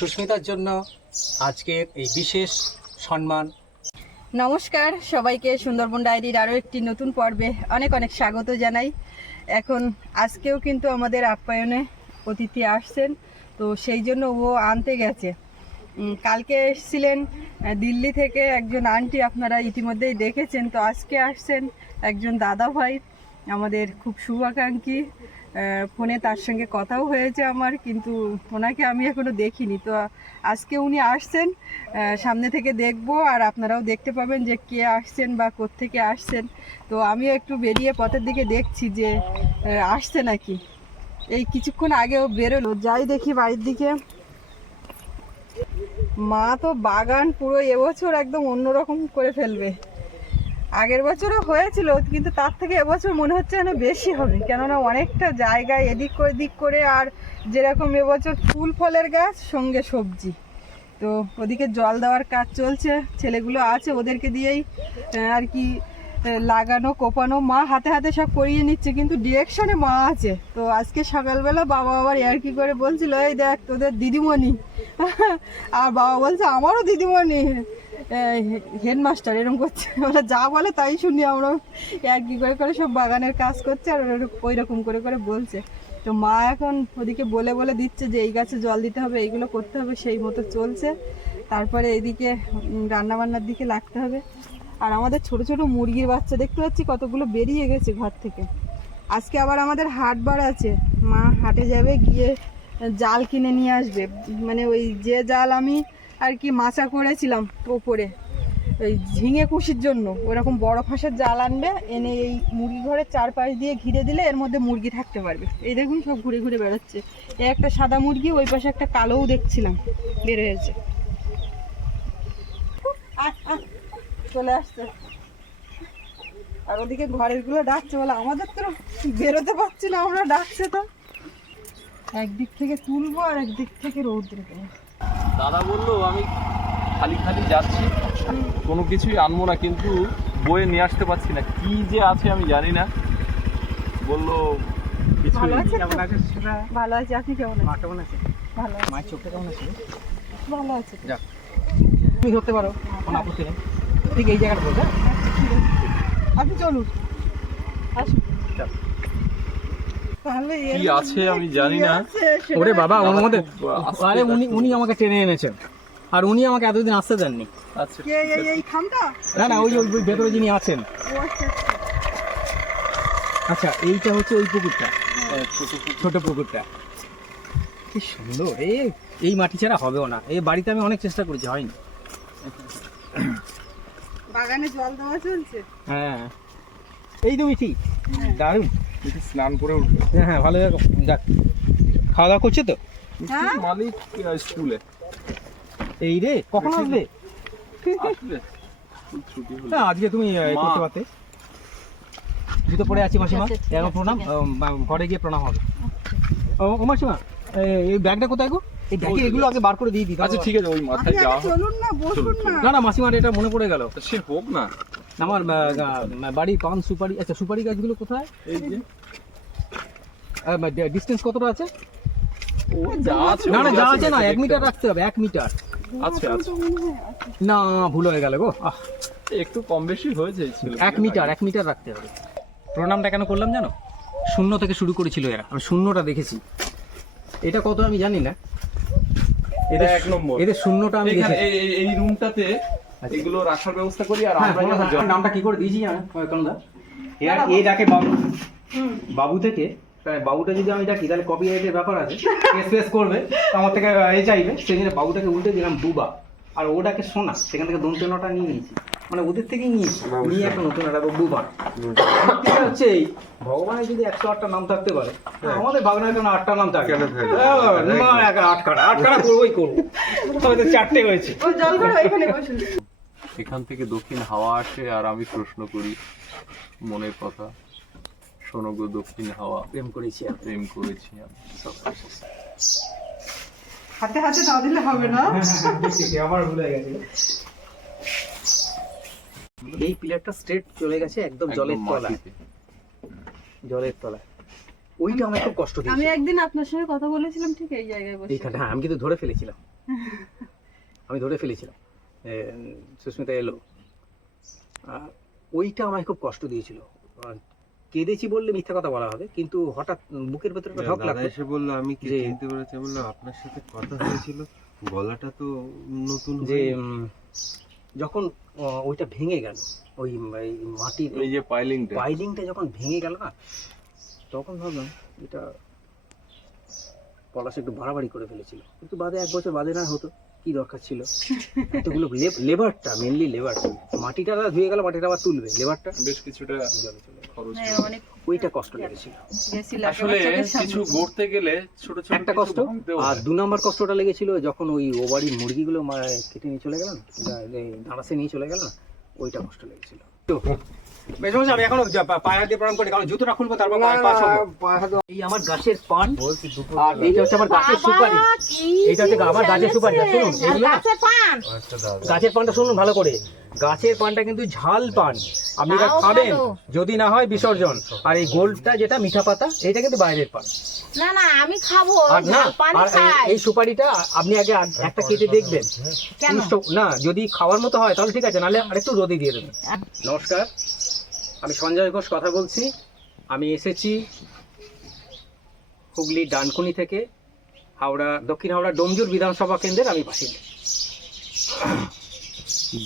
সুস্মিতার জন্য আজকের এই বিশেষ সম্মান। নমস্কার, সবাইকে সুন্দরবন ডায়েরির আরও একটি নতুন পর্বে অনেক অনেক স্বাগত জানাই। এখন আজকেও কিন্তু আমাদের আপ্যায়নে অতিথি আসছেন, তো সেই জন্য ও আনতে গেছে। কালকে এসেছিলেন দিল্লি থেকে একজন আন্টি আপনারা ইতিমধ্যেই দেখেছেন, তো আজকে আসছেন একজন দাদা ভাই আমাদের খুব শুভাকাঙ্ক্ষী। ফোনে তার সঙ্গে কথাও হয়েছে আমার, কিন্তু ওনাকে আমি এখনও দেখিনি। তো আজকে উনি আসছেন সামনে থেকে দেখব, আর আপনারাও দেখতে পাবেন যে কে আসছেন বা কোত্থেকে আসছেন। তো আমিও একটু বেরিয়ে পথের দিকে দেখছি যে আসছে নাকি। এই কিছুক্ষণ আগেও বেরোলো। যাই দেখি বাড়ির দিকে। মা তো বাগান পুরো এবছর একদম অন্যরকম করে ফেলবে। আগের বছরও হয়েছিল, কিন্তু তার থেকে এবছর মনে হচ্ছে যেন বেশি হবে। কেননা অনেকটা জায়গায় এদিক করে দিক করে আর যেরকম এবছর ফুল ফলের গাছ, সঙ্গে সবজি। তো ওদিকে জল দেওয়ার কাজ চলছে, ছেলেগুলো আছে, ওদেরকে দিয়েই আর কি লাগানো, কোপানো। মা হাতে হাতে সব করিয়ে নিচ্ছে, কিন্তু ডিরেকশনে মা আছে। তো আজকে সকালবেলা বাবা আবার আর কি করে বলছিল, এই দেখ, তোদের দিদিমণি। আর বাবা বলছে, আমারও দিদিমণি। হেডমাস্টার এরকম করছে। ওরা যা বলে তাই শুনি আমরা। এক কি করে করে সব বাগানের কাজ করছে আর ওই রকম করে করে বলছে। তো মা এখন ওদিকে বলে বলে দিচ্ছে যে এই গাছে জল দিতে হবে, এইগুলো করতে হবে, সেই মতো চলছে। তারপরে এদিকে রান্না বান্নার দিকে লাগতে হবে। আর আমাদের ছোট ছোট মুরগির বাচ্চা দেখতে পাচ্ছি কতগুলো বেরিয়ে গেছে ঘর থেকে। আজকে আবার আমাদের হাট বার আছে। মা হাটে যাবে, গিয়ে জাল কিনে নিয়ে আসবে। মানে ওই যে জাল আমি আর কি মাচা করেছিলাম ওপরে। ওই ঝিঙে কুশির জন্য। ওরকম বড় ফাঁসের জাল আনবে, এনে এই মুরগি ঘরের চারপাশ দিয়ে ঘিরে দিলে এর মধ্যে মুরগি থাকতে পারবে। এই দেখুন সব ঘুরে ঘুরে বেড়াচ্ছে। এই একটা সাদা মুরগি, ওই পাশে একটা কালোও দেখছিলাম, বের হয়েছে। চলে আসছে। আর ওদিকে ঘরেরগুলো ডাকছে বলে, আমাদের তো বেরোতে পারছি না, আমরা ডাকছে তো। একদিক থেকে তুলবো আর একদিক থেকে রৌদ্রে দেবো। দাদা বলল আমি খালি খালি যাচ্ছি। কোনো কিছুই আনব না কিন্তু বয়ে নিয়ে আসতে পারছি না। কি যে আছে আমি জানি না। বলল কিছু ভালো আছে কেমন আছে সেটা? ভালো আছে। আপনি কেমন মা কেমন আছে? ভালো মায়ের চোখটা কেমন আছে? ভালো আছে। যাক। তুমি ধরতে পারো কোনো আপত্তি নেই। ঠিক এই জায়গাটা ঠিক আছে। আপনি চলুন। আসুন। কি আছে আমি জানি না। ওরে বাবা ওর মধ্যে আরে উনি উনি আমাকে টেনে এনেছেন। আর উনি আমাকে এতদিন আসতে দেননি। আচ্ছা কে এই এই খামটা? না না ওই ওই ভেতরে যিনি আছেন। আচ্ছা আচ্ছা। আচ্ছা এইটা হচ্ছে ওই পুকুরটা। হ্যাঁ, ছোট পুকুরটা। কি সুন্দর এ এই মাটি ছাড়া হবেও না। এই বাড়িতে আমি অনেক চেষ্টা করেছি হয়নি। বাগানে জল দেওয়া চলছে? হ্যাঁ। এই তুমি ঠিক? দারুণ। একটু স্নান করে উঠবে। হ্যাঁ হ্যাঁ ভালো যাক। খাওয়া দাওয়া করছে তো? হ্যাঁ? মালিক স্কুলে। এই রে কখন আসবে না আজকে তুমি। করতে পারতে। জুতো পরে আছি মাসিমা। আচ্ছা, এখন প্রণাম। ঘরে গিয়ে প্রণাম হবে। ও মাসিমা এই ব্যাগটা কোথায় গো? এই ব্যাগে এগুলো আগে বার করে দিয়ে দিই আচ্ছা ঠিক আছে ওই মাথায় যাওয়া চলুন না বসুন না না না মাসিমার এটা মনে পড়ে গেল। সে হোক না। আমার বাড়ি পান সুপারি আচ্ছা সুপারি গাছগুলো কোথায়? এই যে। ডিস্টেন্স কতটা আছে? ও যা আছে না না যা আছে, না এক মিটার রাখতে হবে এক মিটার আচ্ছা আচ্ছা। না ভুল হয়ে গেল গো আহ, একটু কম বেশি হয়েছে। এক মিটার এক মিটার রাখতে হবে। প্রণামটা কেন করলাম জানো? শূন্য থেকে শুরু করেছিল এরা আমি শূন্যটা দেখেছি। এটা কত আমি জানি না। এটা এক নম্বর। এদের শূন্যটা আমি এই- এই রুমটাতে এগুলো রাখার ব্যবস্থা করি আর হ্যাঁ, আমরা হ্যাঁ, নামটা কি করে দিয়েছি জানো? এর এ ডাকে বাবু। বাবু থেকে। তাই বাবুটা যদি আমি ডাকি তাহলে কপি রাইটের ব্যাপার আছে। স্পেস করবে আমার থেকে এ চাইবে। সেই জন্য বাবুটাকে উল্টে দিলাম বুবা আর ওটাকে সোনা। সেখান থেকে দন্তেনটা নিয়ে নিয়েছি। মানে ওদের থেকেই নিয়েছি নিয়ে একটা নতুন একটা বুবা এটা হচ্ছে এই ভগবানের যদি একশো আটটা নাম থাকতে পারে আমাদের বাগনার কেন আটটা নাম থাকে না, আট কাটা আট কাটা করবোই করব। হয়তো চারটে হয়েছে। এখানে থেকে দক্ষিণ হাওয়া আসে আর আমি প্রশ্ন করি মনের কথা। শোনো গো দক্ষিণ হাওয়া। প্রেম করেছি আর প্রেম করেছি আমি হাতে হাতে না দিলে হবে না। আমার ভুলে গেছে। এই প্লেয়ারটা স্ট্রেট চলে গেছে একদম জলের তলায়। জলের তলায়। ওইটা আমার খুব কষ্ট আমি একদিন আপনার সঙ্গে কথা বলেছিলাম ঠিক এই জায়গায় বসে। এইখানে হ্যাঁ আমি কিন্তু ধরে ফেলেছিলাম। আমি ধরে ফেলেছিলাম। সুস্মিতা এলো। আহ, ওইটা আমায় খুব কষ্ট দিয়েছিল। কেঁদেছি বললে মিথ্যা কথা বলা হবে কিন্তু হঠাৎ বুকের ভেতরে একটা ঢক লাগতো এসে বলল আমি কে যে- চিনতে পেরেছি? বললাম আপনার সাথে কথা হয়েছিল। গলাটা তো নতুন যে যখন ওইটা ভেঙে গেল ওই মাটির এই যে পাইলিংটা। পাইলিংটা যখন ভেঙে গেল না তখন ভাবলাম এটা পলাশ একটু বাড়াবাড়ি করে ফেলেছিল। কিন্তু বাদে এক বছর বাদে না হতো। কি দরকার ছিল? এতগুলো লেবারটা মেনলি লেবার। মাটিটা ধুয়ে গেল মাটিটা আবার তুলবে। লেবারটা? বেশ কিছুটা। খরচ হ্যাঁ, অনেক ওইটা কষ্ট লেগেছিল। গেছিল আসলে কিছু গড়তে গেলে ছোট ছোট একটা কষ্ট? আর। দু নম্বর কষ্টটা লেগেছিল যখন ওই ও বাড়ির মুরগিগুলো মা- কেটে নিয়ে চলে গেল না দাঁড়াসে নিয়ে চলে গেল না ওইটা কষ্ট লেগেছিল। বেশ বলছি, আমি এখনও পায়ে দিয়ে প্রণাম করি কারণ জুতোটা খুলবো তারপর পায়ে পা এই আমার গাছের পান আর এইটা হচ্ছে আমার গাছের সুপারি। এইটা হচ্ছে আমার গাছের সুপারি। শুনুন এগুলো না, দাদা গাছের পানটা শুনুন ভালো করে। গাছের পানটা কিন্তু ঝাল পান। আপনি এটা খাবেন যদি না হয় বিসর্জন। আর এই গোলটা যেটা মিঠা পাতা এটা কিন্তু বাইরের পান। না না আমি খাব আর না আর এই- সুপারিটা আপনি আগে একটা কেটে দেখবেন। না যদি খাওয়ার মতো হয় তাহলে ঠিক আছে নাহলে আরেকটু রোদে দিয়ে দেবেন। নমস্কার। আমি সঞ্জয় ঘোষ কথা বলছি। আমি এসেছি হুগলি ডানকুনি থেকে হাওড়া দক্ষিণ হাওড়া ডোমজুর বিধানসভা কেন্দ্রের আমি বাসিন্দা।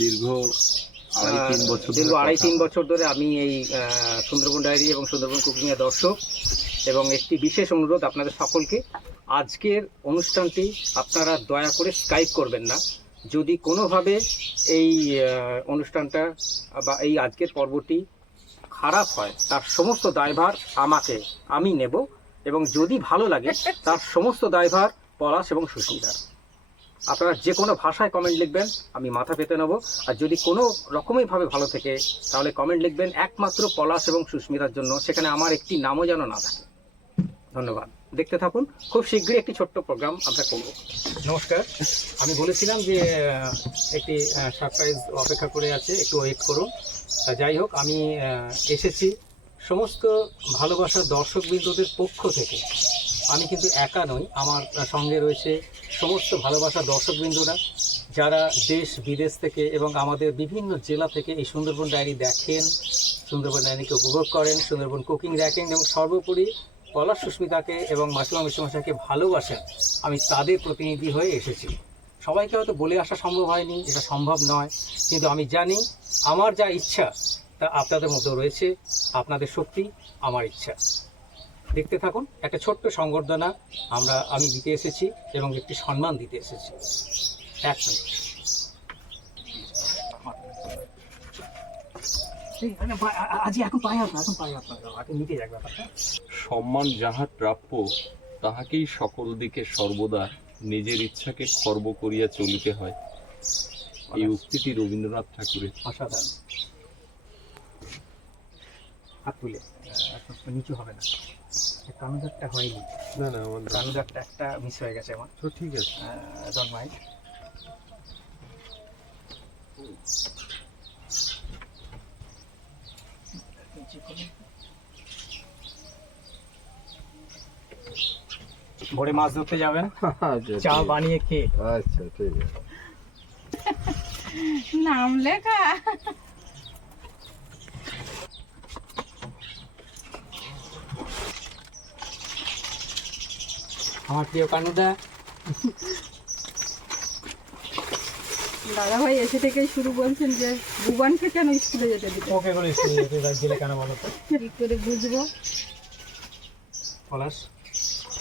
দীর্ঘ দীর্ঘ ধরে আড়াই তিন বছর ধরে আমি এই সুন্দরবন ডায়েরি এবং সুন্দরবন কুকিংয়ের দর্শক এবং একটি বিশেষ অনুরোধ আপনাদের সকলকে। আজকের অনুষ্ঠানটি আপনারা দয়া করে স্কাইপ করবেন না। যদি কোনোভাবে এই অনুষ্ঠানটা বা এই আজকের পর্বটি খারাপ হয়, তার সমস্ত দায়ভার আমাকে, আমি নেব এবং যদি ভালো লাগে, তার সমস্ত দায়ভার পলাশ এবং সুস্মিতার আপনারা যে কোনো ভাষায় কমেন্ট লিখবেন, আমি মাথা পেতে নেব। আর যদি কোনো রকমই ভাবে ভালো থেকে, তাহলে কমেন্ট লিখবেন, একমাত্র পলাশ এবং সুস্মিতার জন্য, সেখানে আমার একটি নামও যেন না থাকে। ধন্যবাদ। দেখতে থাকুন, খুব শীঘ্রই একটি ছোট্ট প্রোগ্রাম আমরা করব। নমস্কার, আমি বলেছিলাম যে একটি সারপ্রাইজ অপেক্ষা করে আছে, একটু ওয়েট করুন। তা যাই হোক, আমি এসেছি সমস্ত ভালোবাসার দর্শকবৃন্দদের পক্ষ থেকে। আমি কিন্তু একা নই, আমার সঙ্গে রয়েছে সমস্ত ভালোবাসার দর্শকবৃন্দরা। যারা দেশ, বিদেশ থেকে এবং আমাদের বিভিন্ন জেলা থেকে এই সুন্দরবন ডায়েরি দেখেন, সুন্দরবন ডায়েরিকে উপভোগ করেন, সুন্দরবন কুকিং দেখেন এবং সর্বোপরি পলাশ সুস্মিতাকে এবং মাসিমা মিশ্রমশাইকে ভালোবাসেন। আমি তাদের প্রতিনিধি হয়ে এসেছি। সবাইকে হয়তো বলে আসা সম্ভব হয়নি, এটা সম্ভব নয়। কিন্তু আমি জানি আমার যা ইচ্ছা, তা আপনাদের মধ্যেও রয়েছে, আপনাদের শক্তি, আমার ইচ্ছা। দেখতে থাকুন, একটা ছোট্ট সংবর্ধনা আমরা, আমি দিতে এসেছি এবং একটি সম্মান দিতে এসেছি। এক মিনিট। সম্মান যাহার প্রাপ্য, তাহাকেই সকল দিকে সর্বদা নিজের ইচ্ছাকে খর্ব করিয়া চলিতে হয়। এই উক্তিটি রবীন্দ্রনাথ ঠাকুরের। অসাধারণ। হাত তুলে নিচু হবে না। কানুদারটা হয়নি। না না আমার কানুদারটা একটা মিস হয়ে গেছে আমার। তো ঠিক আছে। ডন মাইন্ড ভোরে মাছ ধরতে যাবেন। আচ্ছা চা বানিয়ে খেয়ে। আচ্ছা ঠিক আছে। নাম লেখা। আমার প্রিয় কানুদা। দাদা ভাই এসে থেকেই শুরু বলছেন যে ভুবনকে কেন স্কুলে যেতে দিতে? ওকে করে দিলে কেন বলো তো? কি করে বুঝব। পলাশ।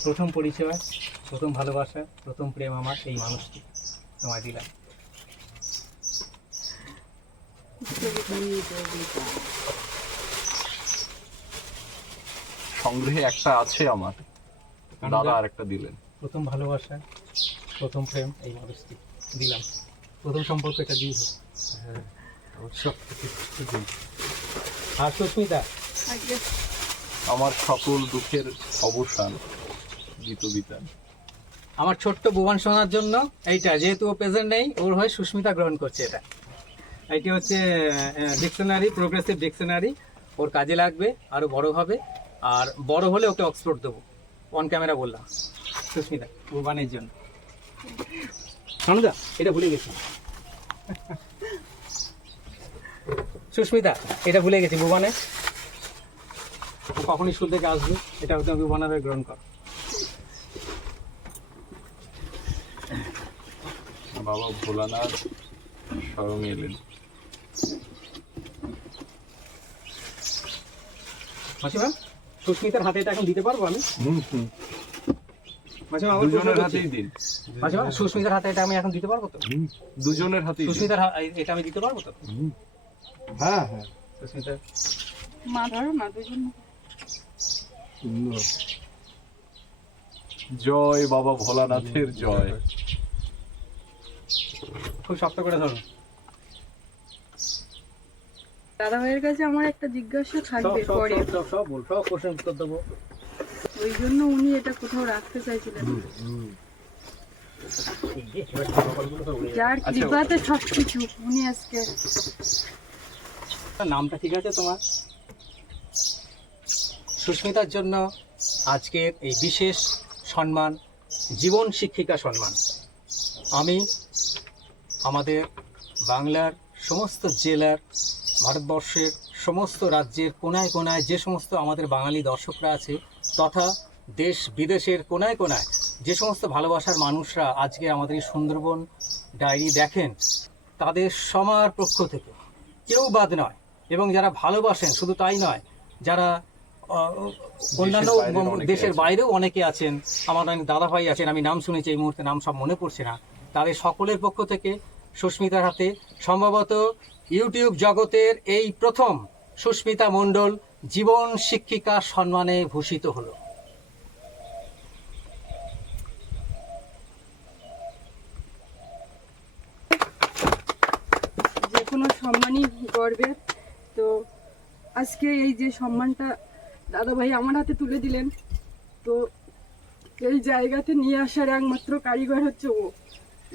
প্রথম পরিচয় প্রথম ভালোবাসা প্রথম প্রেম আমার এই মানুষটি তোমায় দিলাম সংগ্রহে একটা আছে আমার। দাদা আর একটা দিলেন। প্রথম ভালোবাসা প্রথম প্রেম এই মানুষটি দিলাম। প্রথম সম্পর্ক এটা দিয়ে হোক দিই। আর সুস্মিতা আমার সকল দুঃখের অবসান। গীত বিতান আমার ছোট্ট ভুবন শোনার জন্য এইটা, যেহেতু ও প্রেজেন্ট নেই, ওর হয়ে সুস্মিতা গ্রহণ করছে এটা। এটি হচ্ছে ডিকশনারি প্রোগ্রেসিভ ডিকশনারি ওর কাজে লাগবে, আরও বড় হবে। আর বড় হলে ওকে অক্সফোর্ড দেবো। অন ক্যামেরা বললাম, সুস্মিতা, ভুবানের জন্য। সানুদা, এটা ভুলে গেছি। সুস্মিতা, এটা ভুলে গেছি, ভুবানে। ও কখনই স্কুল থেকে আসবে, এটা হচ্ছে ভুবানের গ্রহণ কর বাবা ভোলানাথ স্বয়ং এলেন। মাসিমা সুস্মিতার হাতে এটা এখন দিতে পারব আমি? মাসিমা আমার দুজনের হাতেই দিন। মাসিমা সুস্মিতার হাতে এটা আমি এখন দিতে পারব তো? দুজনের হাতেই দিন। সুস্মিতার এটা আমি দিতে পারব তো? হ্যাঁ হ্যাঁ। সুস্মিতা। মা ধরো না দুজন জয় বাবা ভোলানাথের জয়। খুব শক্ত করে ধরো। দাদা ভাইয়ের কাছে আমার একটা জিজ্ঞাসা থাকবে পরে। সব সব বল সব কোশ্চেন উত্তর দেবো। ওই জন্য উনি এটা কোথাও রাখতে চাইছিলেন। যার কৃপাতে সব কিছু উনি আজকে নামটা ঠিক আছে তোমার? সুস্মিতার জন্য আজকের এই বিশেষ সম্মান জীবন শিক্ষিকা সম্মান। আমি আমাদের বাংলার সমস্ত জেলার ভারতবর্ষের সমস্ত রাজ্যের কোনায় কোনায় যে সমস্ত আমাদের বাঙালি দর্শকরা আছে তথা দেশ বিদেশের কোনায় কোনায় যে সমস্ত ভালোবাসার মানুষরা আজকে আমাদের এই সুন্দরবন ডায়েরি দেখেন তাদের সবার পক্ষ থেকে কেউ বাদ নয়। এবং যারা ভালোবাসেন শুধু তাই নয় যারা অন্যান্য দেশের বাইরেও অনেকে আছেন। আমার অনেক দাদা ভাই আছেন আমি নাম শুনেছি এই মুহূর্তে নাম সব মনে পড়ছে না। তাদের সকলের পক্ষ থেকে সুস্মিতার হাতে। সম্ভবত ইউটিউব জগতের এই প্রথম সুস্মিতা মণ্ডল জীবন শিক্ষিকা সম্মানে ভূষিত হলো। যে কোনো সম্মানই গর্বের। তো আজকে এই যে সম্মানটা দাদা ভাই আমার হাতে তুলে দিলেন, তো এই জায়গাতে নিয়ে আসার একমাত্র কারিগর হচ্ছে ও।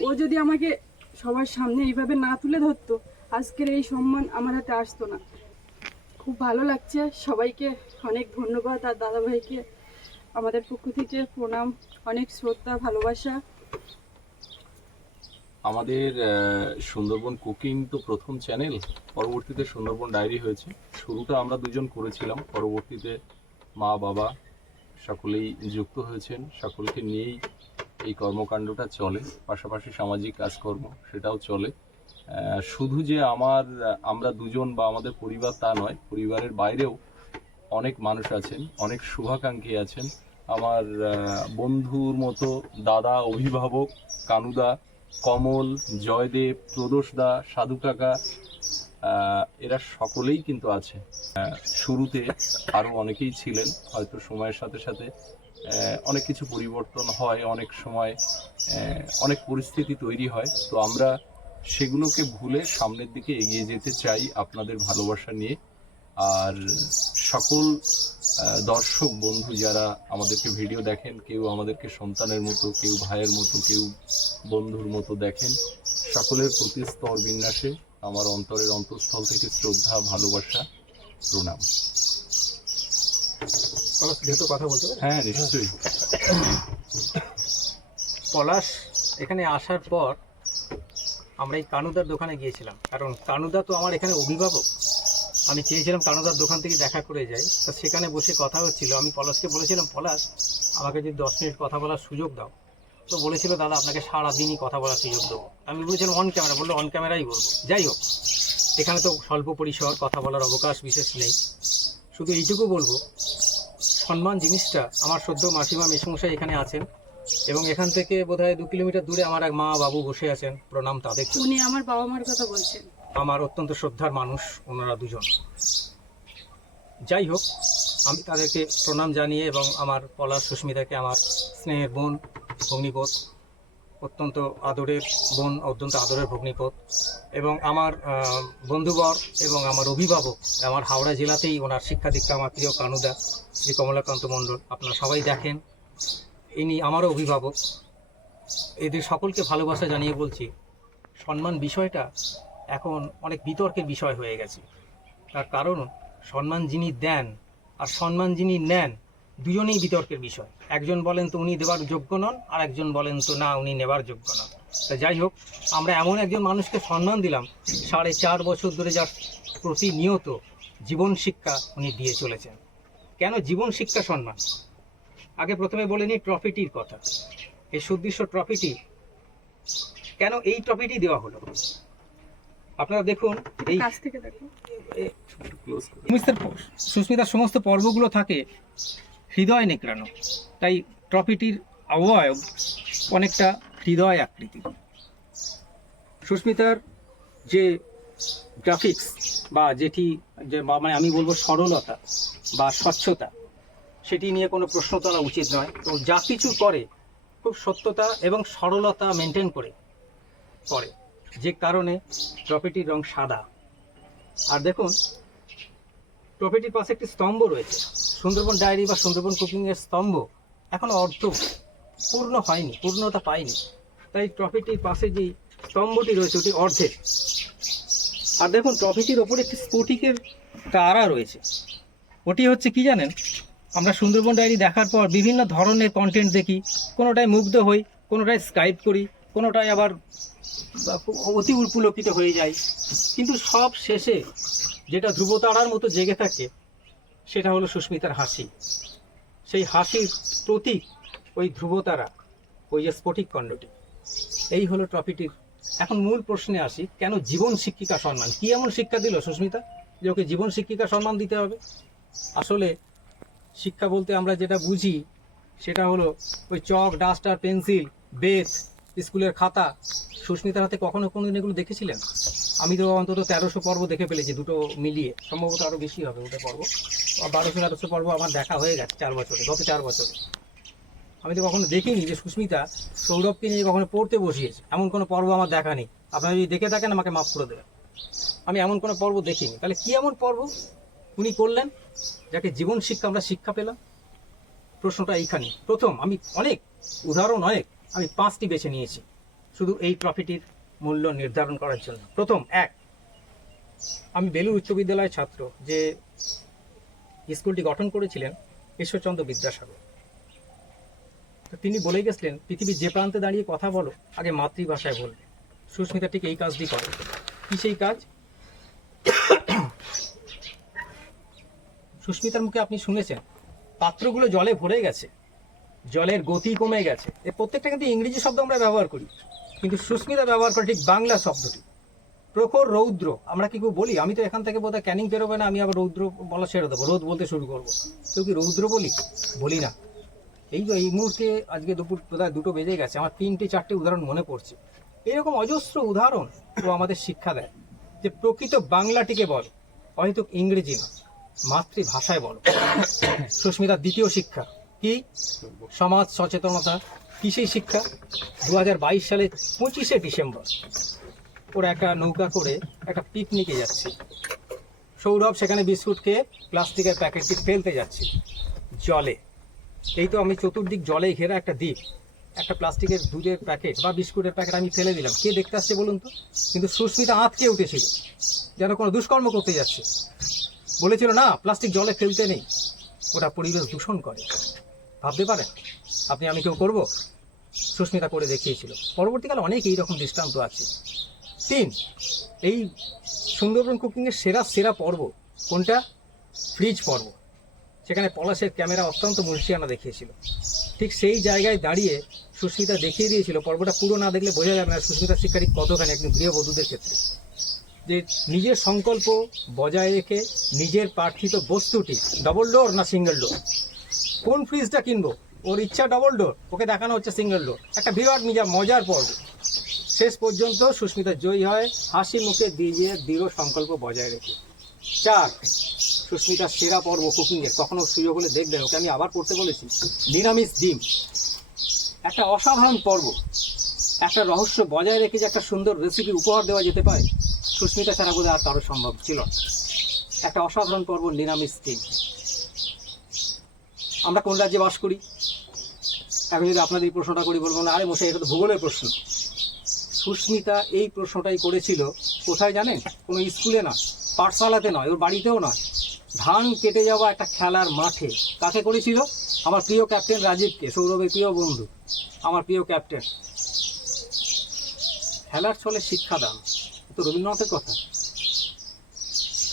ও যদি আমাকে সবার সামনে এইভাবে না তুলে ধরতো। আজকের এই সম্মান আমার হাতে আসতো না। খুব ভালো লাগছে। সবাইকে অনেক ধন্যবাদ। আর দাদাভাইকে আমাদের পক্ষ থেকে প্রণাম, অনেক শ্রদ্ধা, ভালোবাসা। আমাদের সুন্দরবন কুকিং তো প্রথম চ্যানেল। পরবর্তীতে সুন্দরবন ডায়েরি হয়েছে। শুরুটা আমরা দুজন করেছিলাম। পরবর্তীতে মা, বাবা সকলেই যুক্ত হয়েছেন। সকলকে নিয়েই এই কর্মকাণ্ডটা চলে, পাশাপাশি সামাজিক কাজকর্ম সেটাও চলে। শুধু যে আমার, আমরা দুজন বা আমাদের পরিবার তা নয়, পরিবারের বাইরেও অনেক মানুষ আছেন, অনেক শুভাকাঙ্ক্ষী আছেন। আমার বন্ধুর মতো দাদা, অভিভাবক, কানুদা, কমল, জয়দেব প্রদোষদা সাধু কাকা এরা সকলেই কিন্তু আছে শুরুতে আরও অনেকেই ছিলেন, হয়তো সময়ের সাথে সাথে অনেক কিছু পরিবর্তন হয়, অনেক সময় অনেক পরিস্থিতি তৈরি হয়। তো আমরা সেগুলোকে ভুলে সামনের দিকে এগিয়ে যেতে চাই আপনাদের ভালোবাসা নিয়ে। আর সকল দর্শক, বন্ধু যারা আমাদেরকে ভিডিও দেখেন, কেউ আমাদেরকে সন্তানের মতো, কেউ ভাইয়ের মতো, কেউ বন্ধুর মতো দেখেন, সকলের প্রতি স্তর বিন্যাসে আমার অন্তরের অন্তঃস্থল থেকে শ্রদ্ধা, ভালোবাসা, প্রণাম। যেহেতু কথা বলতে হ্যাঁ নিশ্চয়ই। পলাশ এখানে আসার পর আমরা এই কানুদার দোকানে গিয়েছিলাম। কারণ কানুদা তো আমার এখানে অভিভাবক। আমি চেয়েছিলাম কানুদার দোকান থেকে দেখা করে যাই। তা সেখানে বসে কথা হচ্ছিল। আমি পলাশকে বলেছিলাম পলাশ আমাকে যদি দশ মিনিট কথা বলার সুযোগ দাও। তো বলেছিল দাদা আপনাকে সারাদিনই কথা বলার সুযোগ দেবো। আমি বলেছিলাম অন ক্যামেরা বলল অন ক্যামেরাই বলব। যাই হোক এখানে তো স্বল্প পরিসর কথা বলার অবকাশ বিশেষ নেই। শুধু এইটুকু বলব সম্মান জিনিসটা আমার সদ্য মাসিমা মেসমশাই এখানে আছেন এবং এখান থেকে বোধহয় দু কিলোমিটার দূরে আমার এক মা বাবু বসে আছেন প্রণাম তাদের। উনি আমার বাবা মার কথা বলছেন। আমার অত্যন্ত শ্রদ্ধার মানুষ ওনারা দুজন। যাই হোক আমি তাদেরকে প্রণাম জানিয়ে এবং আমার পলাশ সুস্মিতাকে আমার স্নেহের বোন ভগ্নিপথ অত্যন্ত আদরের বোন, অত্যন্ত আদরের ভগ্নিপথ এবং আমার বন্ধুবর এবং আমার অভিভাবক আমার হাওড়া জেলাতেই ওনার শিক্ষা দীক্ষা আমার প্রিয় কানুদা শ্রী কমলাকান্ত মণ্ডল। আপনারা সবাই দেখেন, ইনি আমারও অভিভাবক। এদের সকলকে ভালোবাসা জানিয়ে বলছি, সম্মান বিষয়টা এখন অনেক বিতর্কের বিষয় হয়ে গেছে। তার কারণ, সম্মান যিনি দেন আর সম্মান যিনি নেন দুজনেই বিতর্কের বিষয় একজন বলেন তো উনি দেওয়ার যোগ্য নন আর একজন বলেন তো না উনি নেবার যোগ্য নন তা যাই হোক আমরা এমন একজন মানুষকে সম্মান দিলাম সাড়ে চার বছর ধরে যার প্রতিনিয়ত জীবন শিক্ষা উনি দিয়ে চলেছেন কেন জীবন শিক্ষা সম্মান আগে প্রথমে বলে নিই ট্রফিটির কথা এই সুদৃশ্য ট্রফিটি কেন এই ট্রফিটি দেওয়া হলো আপনারা দেখুন এই সুস্মিতার সমস্ত পর্বগুলো থাকে হৃদয় নেকড়ানো। তাই ট্রফিটির অবয়ব অনেকটা হৃদয় আকৃতির। সুস্মিতার যে গ্রাফিক্স বা যেটি যে মানে আমি বলব সরলতা বা স্বচ্ছতা, সেটি নিয়ে কোনো প্রশ্ন তোলা উচিত নয়। তো যা কিছু করে, খুব সত্যতা এবং সরলতা মেনটেন করে করে। যে কারণে ট্রফিটির রং সাদা। আর দেখুন ট্রফিটির পাশে একটি স্তম্ভ রয়েছে। সুন্দরবন ডায়েরি বা সুন্দরবন কুকিং এর স্তম্ভ এখনও অর্ধ পূর্ণ হয়নি, পূর্ণতা পায়নি। তাই ট্রফিটির পাশে যে স্তম্ভটি রয়েছে, ওটি অর্ধেক। আর দেখুন ট্রফিটির ওপরে একটি স্ফটিকের তারা রয়েছে। ওটি হচ্ছে কি জানেন? আমরা সুন্দরবন ডায়েরি দেখার পর বিভিন্ন ধরনের কন্টেন্ট দেখি। কোনোটায় মুগ্ধ হই, কোনোটায় স্কাইপ করি, কোনোটায় আবার অতি পুলকিত হয়ে যায় কিন্তু সব শেষে যেটা ধ্রুবতারার মতো জেগে থাকে, সেটা হলো সুস্মিতার হাসি। সেই হাসির প্রতীক ওই ধ্রুবতারা ওই যে স্ফটিক খণ্ডটি। এই হলো ট্রফিটির। এখন মূল প্রশ্নে আসি, কেন জীবন শিক্ষিকা সম্মান? কি এমন শিক্ষা দিল সুস্মিতা, যে ওকে জীবন শিক্ষিকা সম্মান দিতে হবে? আসলে শিক্ষা বলতে আমরা যেটা বুঝি, সেটা হলো ওই চক ডাস্টার পেন্সিল, বেত, স্কুলের খাতা। সুস্মিতার হাতে কখনো কোনোদিন এগুলো দেখেছিলেন? আমি তো অন্তত তেরোশো পর্ব দেখে ফেলেছি, দুটো মিলিয়ে। সম্ভবত আরও বেশি হবে ওটা পর্ব। বারোশো তেরোশো পর্ব আমার দেখা হয়ে গেছে চার বছরে, গত চার বছরে। আমি তো কখনো দেখিনি যে সুস্মিতা সৌরভকে নিয়ে কখনো পড়তে বসিয়েছে। এমন কোনো পর্ব আমার দেখা নেই। আপনারা যদি দেখে থাকেন, আমাকে মাফ করে দেবেন। আমি এমন কোনো পর্ব দেখিনি। তাহলে কি এমন পর্ব উনি করলেন, যাকে জীবন শিক্ষা আমরা শিক্ষা পেলাম? প্রশ্নটা এইখানে। প্রথম, আমি অনেক, উদাহরণ অনেক, আমি পাঁচটি বেছে নিয়েছি। শুধু এই ট্রফিটির মূল্য নির্ধারণ করার জন্য। প্রথম, এক, আমি বেলুর উচ্চ বিদ্যালয়ের ছাত্র যে স্কুলটি গঠন করেছিলেন ঈশ্বরচন্দ্র বিদ্যাসাগর। তো তিনি বলে গেছিলেন, পৃথিবীর যে প্রান্তে দাঁড়িয়ে কথা বলো, আগে মাতৃভাষায় বলবে। সুস্মিতা ঠিক এই কাজটি করে। কি সেই কাজ? সুস্মিতার মুখে আপনি শুনেছেন, পাত্রগুলো জলে ভরে গেছে, জলের গতি কমে গেছে। এর প্রত্যেকটা কিন্তু ইংরেজি শব্দ আমরা ব্যবহার করি। কিন্তু সুস্মিতা ব্যবহার করে ঠিক বাংলা শব্দটি। প্রখর রৌদ্র, আমরা কি কেউ বলি? আমি তো এখান থেকে বোধহয় ক্যানিং বেরোবে না, আমি আবার রৌদ্র বলা ছেড়ে দেবো, রোদ বলতে শুরু করব। কেউ কি রৌদ্র বলি? বলি না। এই যে, এই মুহূর্তে আজকে দুপুর বোধহয় দুটো বেজে গেছে, আমার তিনটে চারটে উদাহরণ মনে পড়ছে। এরকম অজস্র উদাহরণ ও আমাদের শিক্ষা দেয় যে প্রকৃত বাংলাটিকে বল, হয়তো ইংরেজি না, মাতৃভাষায় বলো। সুস্মিতার দ্বিতীয় শিক্ষা কি? সমাজ সচেতনতা কি সেই শিক্ষা দু সালে পঁচিশে ডিসেম্বর। ওরা একটা নৌকা করে একটা পিকনিকে যাচ্ছে। সৌরভ সেখানে বিস্কুট খেয়ে প্লাস্টিকের প্যাকেটটি ফেলতে যাচ্ছে জলে। এই তো আমি চতুর্দিক জলে ঘেরা একটা দ্বীপ। একটা প্লাস্টিকের দুধের প্যাকেট বা বিস্কুটের প্যাকেট আমি ফেলে দিলাম। কে দেখতে আসছে বলুন তো? কিন্তু সুস্মিতা আঁতকে উঠেছিল। যেন কোনো দুষ্কর্ম করতে যাচ্ছে। বলেছিল, না, প্লাস্টিক জলে ফেলতে নেই। ওটা পরিবেশ দূষণ করে। ভাবতে পারেন? আপনি, আমি কেউ করব? সুস্মিতা করে দেখিয়েছিল। পরবর্তীকালে অনেক এইরকম দৃষ্টান্ত আছে। তিন, এই সুন্দরবন কুকিংয়ের সেরা সেরা পর্ব কোনটা? ফ্রিজ পর্ব। সেখানে পলাশের ক্যামেরা অত্যন্ত মুর্শিয়ানা দেখিয়েছিল। ঠিক সেই জায়গায় দাঁড়িয়ে সুস্মিতা দেখিয়ে দিয়েছিল। পর্বটা পুরো না দেখলে বোঝা যাবে না সুস্মিতা শিক্ষাটি কতখানি একজন গৃহবধূদের ক্ষেত্রে। যে নিজের সংকল্প বজায় রেখে নিজের প্রার্থিত বস্তুটি ডবল ডোর না সিঙ্গেল ডোর কোন ফ্রিজটা কিনবো? ওর ইচ্ছা ডবল ডোর ওকে দেখানো হচ্ছে সিঙ্গেল ডোর একটা বিরাট নিজা মজার পর্ব। শেষ পর্যন্ত সুস্মিতা জয়ী হয়, হাসি মুখে দিয়ে দৃঢ় সংকল্প বজায় রেখে। চার সুস্মিতার সেরা পর্ব কুকিংয়ের। কখনো সুযোগ হলে দেখবেন ওকে আমি আবার পড়তে বলেছি। নিরামিষ ডিম একটা অসাধারণ পর্ব। একটা রহস্য বজায় রেখে যে একটা সুন্দর রেসিপি উপহার দেওয়া যেতে পারে, সুস্মিতা ছাড়া বোধহয় আর কারও সম্ভব ছিল একটা অসাধারণ পর্ব নিরামিষ ডিম আমরা কোন রাজ্যে বাস করি? এখন যদি আপনাদের এই প্রশ্নটা করি বলব না, আরে মশাই, এটা তো ভূগোলের প্রশ্ন। সুস্মিতা এই প্রশ্নটাই করেছিল, কোথায় জানেন? কোনো স্কুলে না, পাঠশালাতে নয়, ওর বাড়িতেও নয়। ধান কেটে যাওয়া একটা খেলার মাঠে। কাকে করেছিল? আমার প্রিয় ক্যাপ্টেন রাজীবকে, সৌরভের প্রিয় বন্ধু, আমার প্রিয় ক্যাপ্টেন। খেলার ছলে শিক্ষাদান তো রবীন্দ্রনাথের কথা।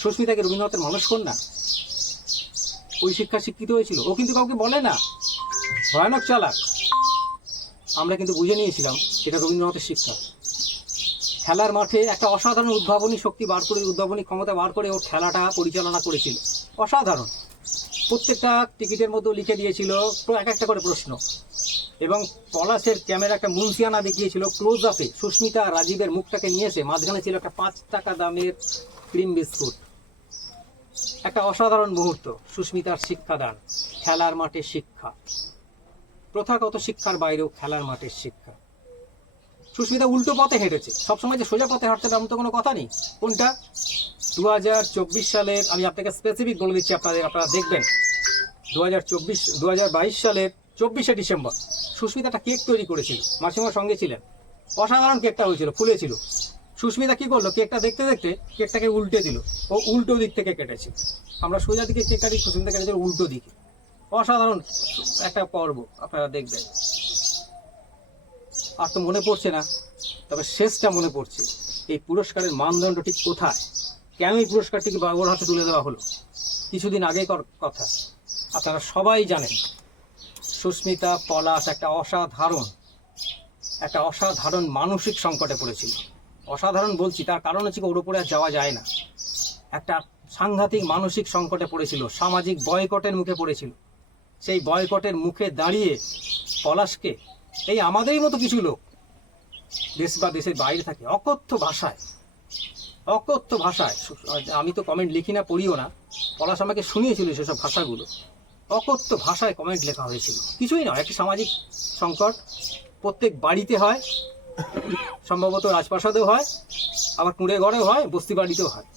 সুস্মিতাকে রবীন্দ্রনাথের মানুষ কন্যা ওই শিক্ষা শিক্ষিত হয়েছিল। ও কিন্তু কাউকে বলে না। ভয়ানক চালাক। আমরা কিন্তু বুঝে নিয়েছিলাম এটা রবীন্দ্রনাথের শিক্ষা। খেলার মাঠে একটা অসাধারণ উদ্ভাবনী শক্তি বার করে, উদ্ভাবনী ক্ষমতা বার করে ওর খেলাটা পরিচালনা করেছিল। অসাধারণ। প্রত্যেকটা টিকিটের মধ্যে লিখে দিয়েছিল এক একটা করে প্রশ্ন। এবং পলাশের ক্যামেরা একটা মুন্সিয়ানা দেখিয়েছিল ক্লোজ আপে সুস্মিতা রাজীবের মুখটাকে নিয়ে এসে মাঝখানে ছিল একটা পাঁচ টাকা দামের ক্রিম বিস্কুট একটা অসাধারণ মুহূর্ত, সুস্মিতার শিক্ষাদান, খেলার মাঠে শিক্ষা। প্রথাগত শিক্ষার বাইরেও খেলার মাঠের শিক্ষা। সুস্মিতা উল্টো পথে হেঁটেছে। সবসময় যে সোজা পথে হাঁটতে তেমন তো কোনো কথা নেই। কোনটা? দু হাজার চব্বিশ সালের, আমি আপনাকে স্পেসিফিক বলে দিচ্ছি, আপনাদের আপনারা দেখবেন। দু হাজার চব্বিশ দু হাজার বাইশ সালের চব্বিশে ডিসেম্বর। সুস্মিতা একটা কেক তৈরি করেছিল। মাসিমার সঙ্গে ছিলেন। অসাধারণ কেকটা হয়েছিল, ফুলেছিল। সুস্মিতা কী করল? কেকটা দেখতে দেখতে কেকটাকে উল্টে দিল। ও উল্টো দিক থেকে কেটেছে। আমরা সোজা দিকে কেকটা কাটি সুস্মিতা কেটেছিল উল্টো দিকে। অসাধারণ একটা পর্ব, আপনারা দেখবেন। আর তো মনে পড়ছে না, তবে শেষটা মনে পড়ছে। এই পুরস্কারের মানদণ্ড ঠিক কোথায়? কেন এই পুরস্কারটিকে বাবুর হাতে তুলে দেওয়া হলো? কিছুদিন আগেকার কথা। আপনারা সবাই জানেন, সুস্মিতা, পলাশ একটা অসাধারণ একটা অসাধারণ মানসিক সংকটে পড়েছিল। অসাধারণ বলছি, তার কারণ হচ্ছে ওর উপরে আর যাওয়া যায় না। একটা সাংঘাতিক মানসিক সংকটে পড়েছিল, সামাজিক বয়কটের মুখে পড়েছিল। সেই বয়কটের মুখে দাঁড়িয়ে পলাশকে, এই আমাদেরই মতো কিছু লোক দেশ বা দেশের বাইরে থাকে, অকথ্য ভাষায় অকথ্য ভাষায়। আমি তো কমেন্ট লিখি না, পড়িও না। পলাশ আমাকে শুনিয়েছিল সেসব ভাষাগুলো। অকথ্য ভাষায় কমেন্ট লেখা হয়েছিল। কিছুই নয়, একটি সামাজিক সংকট। প্রত্যেক বাড়িতে হয়, সম্ভবত রাজপ্রাসাদেও হয়, আবার কুঁড়ে ঘরেও হয় বস্তি বাড়িতেও হয়।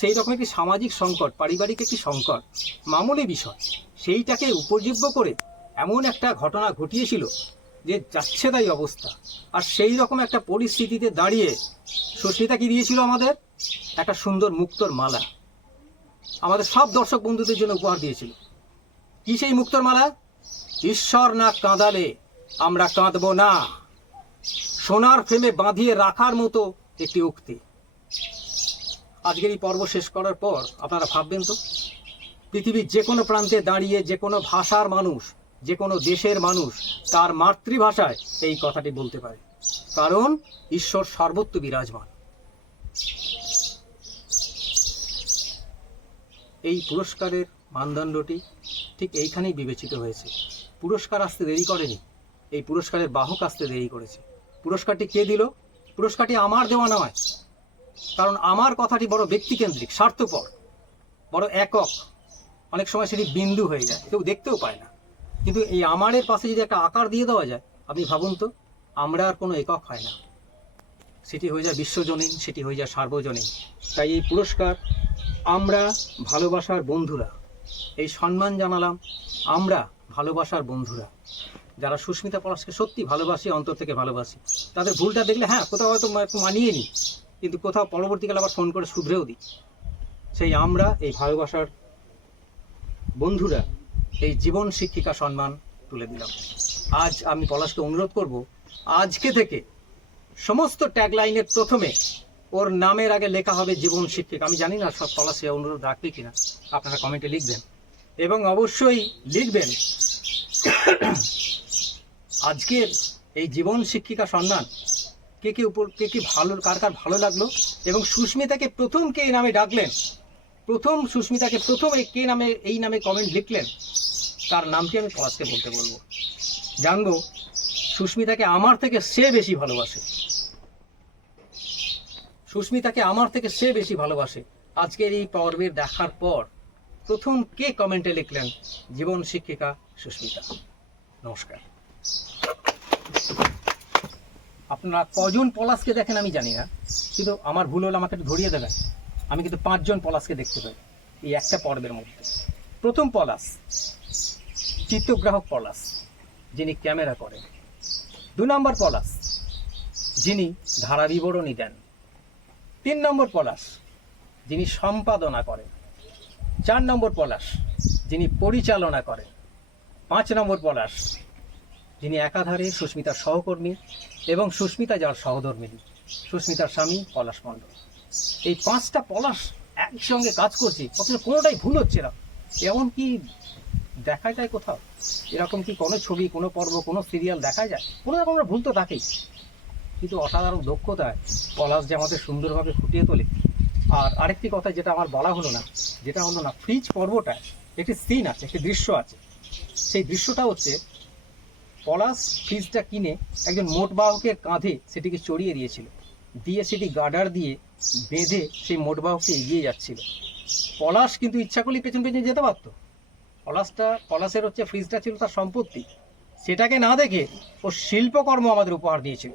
সেই রকম একটি সামাজিক সংকট, পারিবারিক একটি সংকট, মামুলি বিষয়। সেইটাকে উপজীব্য করে এমন একটা ঘটনা ঘটিয়েছিল যে যাচ্ছে তাই অবস্থা। আর সেই রকম একটা পরিস্থিতিতে দাঁড়িয়ে সুস্মিতা কি দিয়েছিল আমাদের? একটা সুন্দর মুক্তোর মালা। আমাদের সব দর্শক বন্ধুদের জন্য উপহার দিয়েছিল। কি সেই মুক্তোর মালা? ঈশ্বর না কাঁদালে আমরা কাঁদবো না। সোনার ফ্রেমে বাঁধিয়ে রাখার মতো একটি উক্তি। আজকের এই পর্ব শেষ করার পর আপনারা ভাববেন তো? পৃথিবীর যে কোনো প্রান্তে দাঁড়িয়ে যে কোনো ভাষার মানুষ যে কোনো দেশের মানুষ তার মাতৃভাষায় এই কথাটি বলতে পারে। কারণ ঈশ্বর সর্বত্র বিরাজমান। এই পুরস্কারের মানদণ্ডটি ঠিক এইখানেই বিবেচিত হয়েছে। পুরস্কার আসতে দেরি করেনি। এই পুরস্কারের বাহক আসতে দেরি করেছে। পুরস্কারটি কে দিল? পুরস্কারটি আমার দেওয়া নয়। কারণ আমার কথাটি বড় ব্যক্তিকেন্দ্রিক, স্বার্থপর, বড় একক। অনেক সময় সেটি বিন্দু হয়ে যায়, কেউ দেখতেও পায় না। কিন্তু এই আমারের পাশে যদি একটা আকার দিয়ে দেওয়া যায়, আপনি ভাবুন তো, আমরা আর কোনো একক হয় না। সেটি হয়ে যায় বিশ্বজনীন, সেটি হয়ে যায় সার্বজনীন। তাই এই পুরস্কার আমরা ভালোবাসার বন্ধুরা, এই সম্মান জানালাম আমরা ভালোবাসার বন্ধুরা। যারা সুস্মিতা পলাশকে সত্যি ভালোবাসি, অন্তর থেকে ভালোবাসি, তাদের ভুলটা দেখলে হ্যাঁ কোথাও হয়তো একটু মানিয়ে নিই, কিন্তু কোথাও পরবর্তীকালে আবার ফোন করে শুধরেও দিই। সেই আমরা এই ভালোবাসার বন্ধুরা, এই জীবন শিক্ষিকা সম্মান তুলে দিলাম। আজ আমি পলাশকে অনুরোধ করব, আজকে থেকে সমস্ত ট্যাগলাইনের প্রথমে ওর নামের আগে লেখা হবে জীবন শিক্ষিকা। আমি জানি না সব পলাশ অনুরোধ রাখবে কিনা, আপনারা কমেন্টে লিখবেন। এবং অবশ্যই লিখবেন, আজকের এই জীবন শিক্ষিকা সম্মান কে কে উপর, কে কে ভালো, কার কার ভালো লাগল এবং সুস্মিতাকে প্রথম কে নামে ডাকলেন? প্রথম সুস্মিতাকে প্রথম কে নামে, এই নামে কমেন্ট লিখলেন, তার নামটি আমি পলাশকে বলতে বলব। জানব, সুস্মিতাকে আমার থেকে সে বেশি ভালোবাসে। সুস্মিতাকে আমার থেকে সে বেশি ভালোবাসে। আজকের এই পর্বের দেখার পর প্রথম কে কমেন্টে লিখলেন জীবন শিক্ষিকা সুস্মিতা। নমস্কার। আপনারা কজন পলাশকে দেখেন আমি জানি না, কিন্তু আমার ভুল হলে আমাকে ধরিয়ে দেবেন। আমি কিন্তু পাঁচজন পলাশকে দেখতে পাই, এই একটা পর্বের মধ্যে। প্রথম পলাশ, চিত্রগ্রাহক পলাশ, যিনি ক্যামেরা করেন। দু নম্বর পলাশ, যিনি ধারা বিবরণী দেন। তিন নম্বর পলাশ, যিনি সম্পাদনা করেন। চার নম্বর পলাশ, যিনি পরিচালনা করেন। পাঁচ নম্বর পলাশ, যিনি একাধারে সুস্মিতার সহকর্মী এবং সুস্মিতা যার সহধর্মিনী, সুস্মিতার স্বামী পলাশ মণ্ডল। এই পাঁচটা পলাশ একসঙ্গে কাজ করছে, অথচ কোনোটাই ভুল হচ্ছে না। এমন কি দেখা যায় কোথাও? এরকম কি কোনো ছবি, কোনো পর্ব, কোনো সিরিয়াল দেখা যায়? কোনো রকম ভুল তো থাকেই। কিন্তু অসাধারণ দক্ষতায় পলাশ যে আমাদের সুন্দরভাবে ফুটিয়ে তোলে। আর আরেকটি কথা যেটা আমার বলা হলো না, যেটা হলো না ফ্রিজ পর্বটায় একটি সিন আছে, একটি দৃশ্য আছে। সেই দৃশ্যটা হচ্ছে পলাশ ফ্রিজটা কিনে একজন মোট বাহকের কাঁধে সেটিকে চড়িয়ে দিয়েছিল। দিয়ে সেটি গার্ডার দিয়ে বেঁধে সেই মোট বাহককে এগিয়ে যাচ্ছিল। পলাশ কিন্তু ইচ্ছা করলেই পেছন পেছন যেতে পারতো। পলাশটা, পলাশের হচ্ছে ফ্রিজটা ছিল তার সম্পত্তি। সেটাকে না দেখে ও শিল্পকর্ম আমাদের উপহার দিয়েছিল।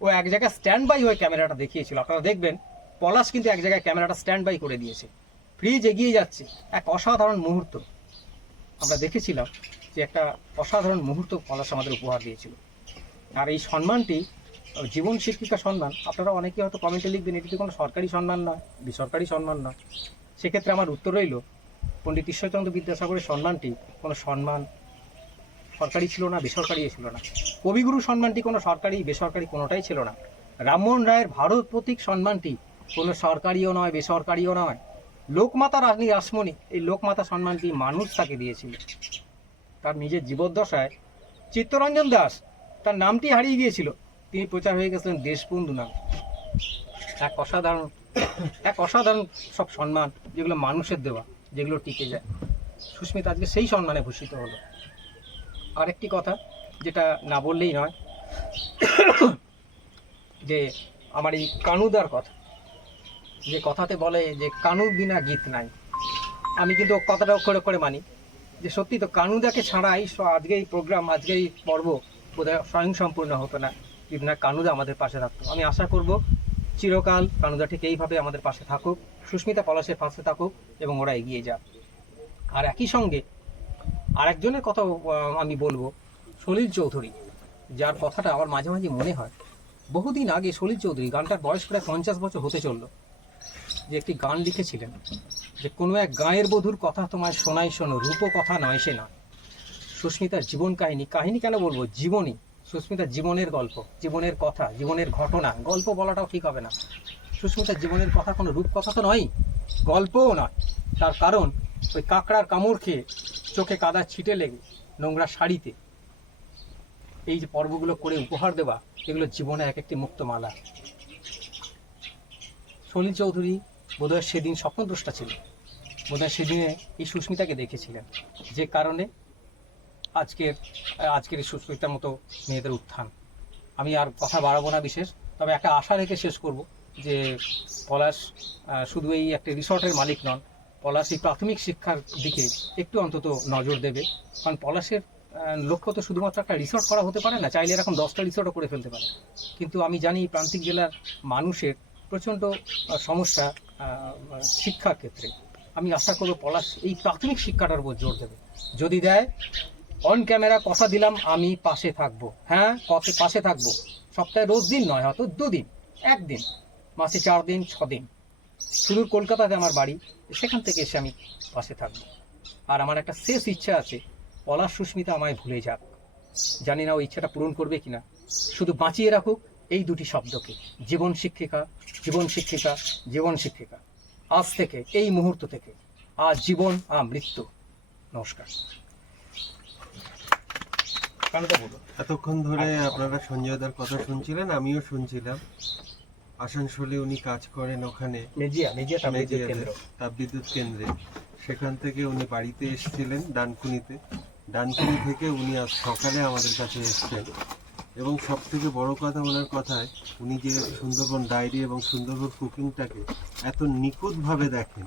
ও এক জায়গায় স্ট্যান্ড বাই হয়ে ক্যামেরাটা দেখিয়েছিল। আপনারা দেখবেন, পলাশ কিন্তু এক জায়গায় ক্যামেরাটা স্ট্যান্ড বাই করে দিয়েছে। ফ্রিজ এগিয়ে যাচ্ছে, এক অসাধারণ মুহূর্ত। আমরা দেখেছিলাম যে একটা অসাধারণ মুহূর্ত পলাশ আমাদের উপহার দিয়েছিল। আর এই সম্মানটি জীবন শিক্ষিকা সম্মান আপনারা অনেকে হয়তো কমেন্টে লিখবেন, এটি কোনো সরকারি সম্মান না বেসরকারি সম্মান না সেক্ষেত্রে আমার উত্তর রইল, পণ্ডিত ঈশ্বরচন্দ্র বিদ্যাসাগরের সম্মানটি কোনো সম্মান সরকারি ছিল না বেসরকারি ছিল না। কবিগুরু সম্মানটি কোনো সরকারি, বেসরকারি কোনোটাই ছিল না। রামমোহন রায়ের ভারত প্রতীক সম্মানটি কোনো সরকারিও নয়, বেসরকারিও নয়। লোকমাতা রানী রাসমণি, এই লোকমাতা সম্মানটি মানুষ তাকে দিয়েছিল। তার নিজের জীবদ্দশায় চিত্তরঞ্জন দাস তার নামটি হারিয়ে গিয়েছিল। তিনি প্রচার হয়ে গেছিলেন দেশবন্ধু নাম। এক অসাধারণ এক অসাধারণ সব সম্মান যেগুলো মানুষের দেওয়া, যেগুলো টিকে যায়। সুস্মিতা আজকে সেই সম্মানে ভূষিত হলো। আরেকটি কথা যেটা না বললেই নয়, যে আমার এই কানুদার কথা। যে কথাতে বলে যে কানু বিনা গীত নাই। আমি কিন্তু কথাটা করে করে মানি। যে সত্যি তো কানুদাকে ছাড়াই আজকে এই প্রোগ্রাম আজকে এই পর্ব বোধহয় স্বয়ংসম্পূর্ণ হতো না। যদি না কানুদা আমাদের পাশে থাকতো। আমি আশা করব চিরকাল কানুদা ঠিক এইভাবে আমাদের পাশে থাকুক, সুস্মিতা পলাশের পাশে থাকুক এবং ওরা এগিয়ে যাক। আর একই সঙ্গে আরেকজনের কথা আমি বলব, সলিল চৌধুরী, যার কথাটা আমার মাঝে মাঝে মনে হয়, বহুদিন আগে সলিল চৌধুরী গানটার বয়স প্রায় পঞ্চাশ বছর হতে চলল, যে একটি গান লিখেছিলেন, যে কোনো এক গায়ের বধুর কথা তোমায় শোনাই শোনো রূপ কথা নয় সে নয়। সুস্মিতার জীবন কাহিনী কাহিনী কেন বলব? জীবনী। সুস্মিতার জীবনের গল্প, জীবনের কথা, জীবনের ঘটনা, গল্প বলাটাও ঠিক হবে না। সুস্মিতার জীবনের কথা কোনো রূপ কথা তো নয় গল্পও নয়। তার কারণ, ওই কাঁকড়ার কামড় খেয়ে চোখে কাদা ছিটে লেগে নোংরা শাড়িতে। এই যে পর্বগুলো করে উপহার দেওয়া, এগুলো জীবনে এক একটি মুক্তমালা। সলিল চৌধুরী, বোধহয় সেদিন স্বপ্নদ্রষ্টা ছিল বোধহয় সেদিনে এই সুস্মিতাকে দেখেছিলেন। যে কারণে আজকের আজকের সুস্মিতার মতো মেয়েদের উত্থান। আমি আর কথা বাড়াবো না বিশেষ, তবে একটা আশা রেখে শেষ করব যে পলাশ শুধু এই একটা রিসর্টের মালিক নন, পলাশ এই প্রাথমিক শিক্ষার দিকে একটু অন্তত নজর দেবে। কারণ পলাশের লক্ষ্য তো শুধুমাত্র একটা রিসর্ট করা হতে পারে না, চাইলে এরকম দশটা রিসর্টও করে ফেলতে পারে। কিন্তু আমি জানি প্রান্তিক জেলার মানুষের প্রচণ্ড সমস্যা শিক্ষার ক্ষেত্রে। আমি আশা করব পলাশ এই প্রাথমিক শিক্ষাটার উপর জোর দেবে। যদি দেয় অন ক্যামেরা কথা দিলাম, আমি পাশে থাকব। হ্যাঁ কত- পাশে থাকব। সপ্তাহে রোজ দিন নয়, হয়তো দুদিন, একদিন, মাসে চার দিন, ছ দিন। কলকাতাতে আমার বাড়ি, সেখান থেকে এসে আমি পাশে থাকব। আর আমার একটা শেষ ইচ্ছা আছে, পলাশ সুস্মিতা আমায় ভুলে যাক। জানি না ওই ইচ্ছাটা পূরণ করবে কিনা। শুধু বাঁচিয়ে রাখুক এই দুটি শব্দকে। জীবন শিক্ষিকা জীবন শিক্ষিকা জীবন শিক্ষিকা। আজ থেকে, এই মুহূর্ত থেকে। আজ জীবন, আ মৃত্যু। নমস্কার। এতক্ষণ ধরে আপনারা সঞ্জয় দার কথা শুনছিলেন আমিও শুনছিলাম। আসানসোলে উনি কাজ করেন ওখানে। তাপবিদ্যুৎ কেন্দ্র। সেখান থেকে উনি বাড়িতে এসেছিলেন ডানকুনিতে। ডানকুনি থেকে উনি আজ সকালে আমাদের কাছে এসেছেন। এবং সব থেকে বড় কথা ওনার কথায় উনি যে সুন্দরবন ডায়েরি এবং সুন্দরবন কুকিংটাকে এত নিখুঁতভাবে দেখেন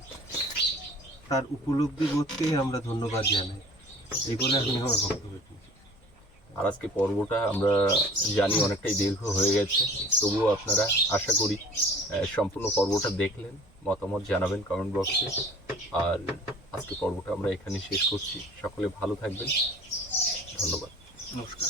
তার উপলব্ধি বোধকেই আমরা ধন্যবাদ জানাই। এই বলে আমি আমার বক্তব্য আর আজকে পর্বটা আমরা জানি অনেকটাই দীর্ঘ হয়ে গেছে। তবুও আপনারা আশা করি সম্পূর্ণ পর্বটা দেখলেন, মতামত জানাবেন কমেন্ট বক্সে আর আজকে পর্বটা আমরা এখানে শেষ করছি। সকলে ভালো থাকবেন। ধন্যবাদ। নমস্কার।